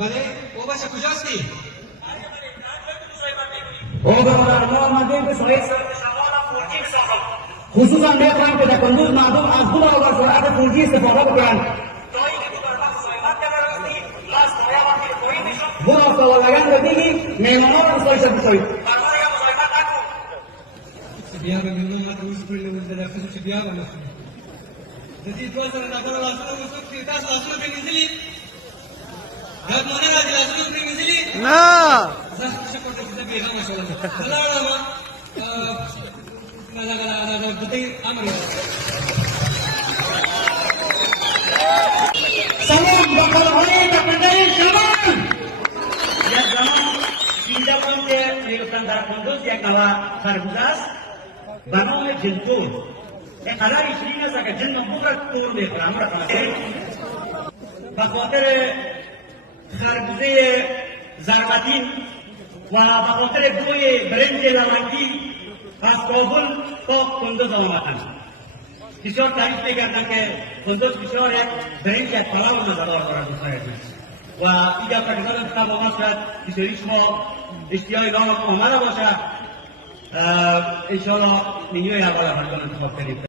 بله او بچه کجاستی؟ او برادر ما آمدیم به سایه سمت شمال پورجی بسازم. خصوصا میخواهیم که در کندوز مردم از خود آور سرعت پورجی استفاده بکنند تا اینکه تو بر وقت سایمت راستی لاس سایه وقتی پایین میشد برو افتادگان رو دیگی میمانا رو سایشه بکنید برای یا مزایمت نکن بیا به میمون ما روز پولی نمونده در خصوص بیا به مخصوص جدید دوست را نفر لازم وصول که تاس لازم بنزلی داد مانه راجع لازم بنزلی نه زخم شکر دکتر بیها ماشاءالله بلا ما ماذا بدي أمري سلام بخورهای دپنده شمال یک زمان اینجا کنده میگفتن در کندوز یک نوع خربوزه است به نام جنتور اینقدر شیرین است که جن بغرد تور میخوره همه را به خاطر خربوزه زرقتین و به خاطر گوی برنج لونگی از کابل تا کندوز آمدند. بسیار تعریف میکردند که کندوز بسیار یک برنج یک پلاو مزدار دارد دوستان عزیز و اینجا تقریبا انتخاب آمد شد بسیاری شما اشتیاق نام آمده باشه انشاءالله منیوی اول فرمان انتخاب کنید.